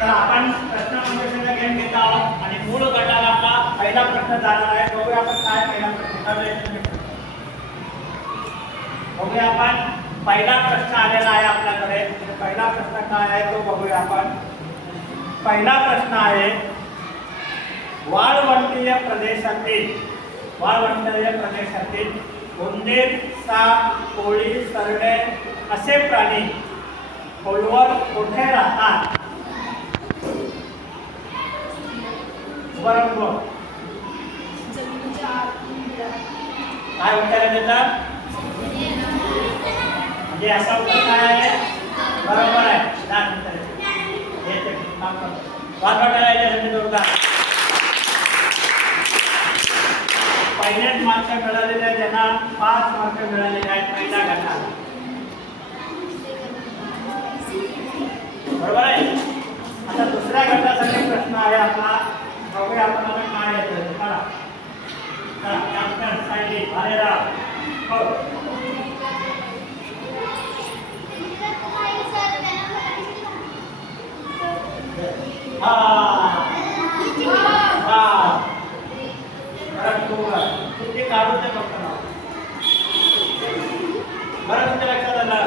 तर आपण प्रश्नमंजुषेचा गेम घेत आहोत आणि मूळ गटाला आपला पहिला प्रश्न जाणार आहे. बघूया आपण काय पहिला प्रश्न बघूया आपण. पहिला प्रश्न आलेला आहे आपल्याकडे. पहिला प्रश्न काय आहे तो बघूया आपण. पहिला प्रश्न आहे वाळवंटीय प्रदेशातील उंदीर, साप, कोळी, सरडे असे प्राणी खोलवर कुठे राहतात? बरोबर. काय उत्तर देतात? म्हणजे असा उत्तर काय आहे? बरोबर आहे. पहिल्याच मार्क मिळालेले आहेत, ज्यांना 5 मार्क मिळालेले आहेत पहिल्या गटाला. बरोबर आहे. आता दुसऱ्या गटासाठी प्रश्न आहे आपला. बघूया आपल्याला काय येतं. चला कॅप्टन सायली भालेराव. हो काढून ते फक्त बरं तुमच्या लक्षात आलं.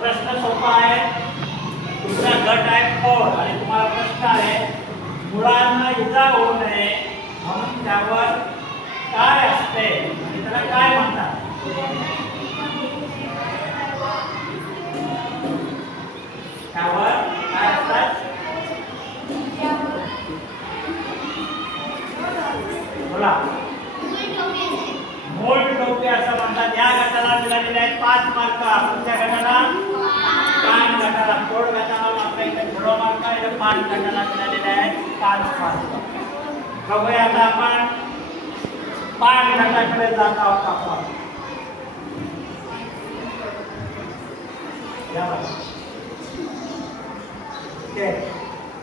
प्रश्न सोपा आहे. दुसरा गट आहे खोड आणि तुम्हाला प्रश्न आहे मुळांना इजा होऊ नये म्हणून त्यावर काय असते आणि त्याला काय म्हणतात? त्यावर काय असतात? बोला. मूळ टोपे असं म्हणतात. या गटाला मिळालेले आहेत 5 मार्क. तुमच्या गटाला 5 गटाला. खोड गटाला मात्र इथे 0 मार्क आहे. 5 गटाला मिळालेले आहेत 5 मार्क. बघूया आता आपण 5 गटाकडे जात आहोत. आपण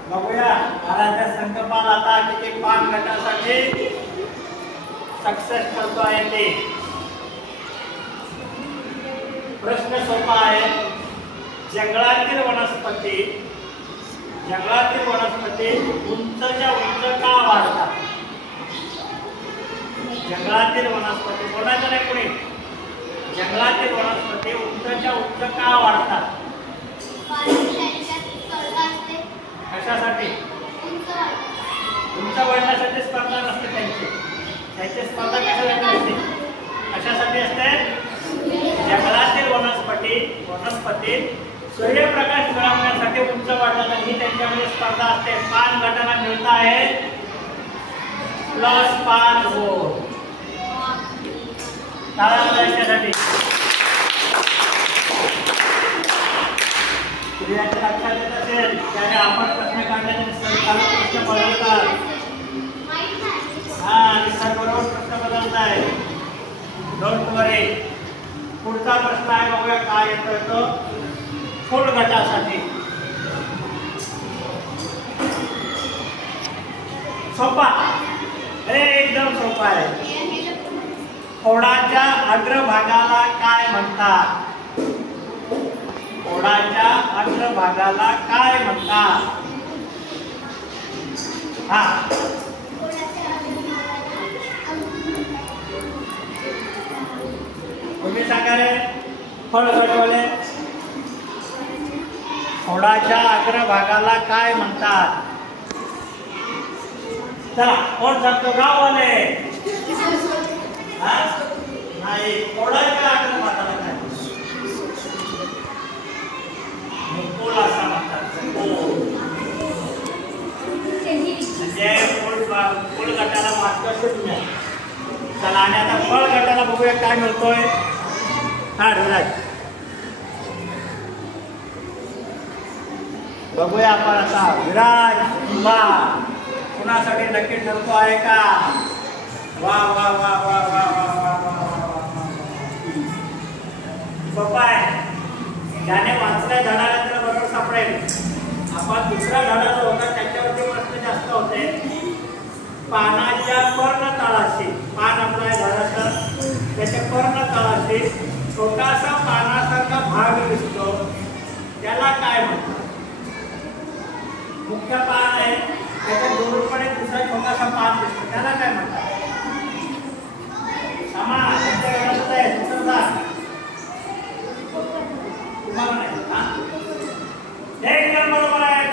बघूया महाराजा संकल्पाला आता किती 5 गटासाठी सक्सेस करतो आहे ते. प्रश्न सोपा आहे. जंगलातील वनस्पती उंचच्या उंच का वाढतात? जंगलातील वनस्पती बोलायचं नाही कोणी. जंगलातील वनस्पती उंचच्या उंच का वाढतात? कशासाठी? उंच वाढण्यासाठी स्पर्धा नसते त्यांची स्पर्धा कशासाठी असते? कशासाठी असते? जंगलातील वनस्पती सूर्यप्रकाश मिळवण्यासाठी उंच वाढतात ही त्यांच्यामध्ये स्पर्धा असते. 5 गटाला मिळत आहे +5 गुण. त्यासाठी सूर्याच्या लक्षात येत असेल त्याने आपण प्रश्न काढल्याने प्रश्न बदलतात. बरोबर प्रश्न बदलत आहे. डोंट वरी. पुढचा प्रश्न आहे बघूया काय येतोय तो. फूल गटासाठी सोपा एकदम सोपा आहे. खोडाच्या अग्रभागाला काय म्हणतात? खोडाच्या अग्रभागाला काय म्हणतात? हा तुम्ही सांगा रे. फळगटवाले खोडाच्या अग्रभागाला काय म्हणतात? चला कोण सांगतो? गाववाले. नाही. खोडाच्या अग्रभागाला काय? फूल असं म्हणतात. म्हणजे फूल गटाला मार्क 0. चला आणि आता फळ गटाला बघूया काय मिळतोय. बघूया आपण आता. विराज कुणासाठी नक्की ठरतो आहे का? वा वा वा वा वा वा वा. सोपा आहे. ज्याने वाचल्या धडाला त्याला बरोबर सापडेल. आपण दुसरा धडा जो होता त्याच्यावरती प्रश्न जास्त होते. पानाच्या पर्णतळाशी पान आपलं आहे झाडाचं त्याच्या गटामध्ये छोटासा पानासारखा भाग दिसतो त्याला काय म्हणतात? मुख्य पान आहे त्याच्या दोन्हीकडे दुसरा छोटासा पान दिसतो त्याला काय म्हणतात? समान तुम्हाला नाही हा एकदम बरोबर आहे.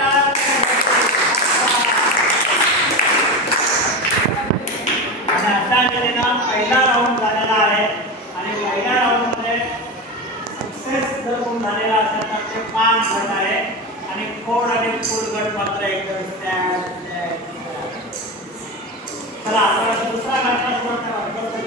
आणि अशा रीतीनं पहिला राऊंड झालेला आहे आणि पहिल्या राऊंड मध्ये सक्सेस जर कोण झालेला असेल तर ते 5 गट आहे आणि खोड आणि फुल गट मात्र एकदम चला आता दुसरा गट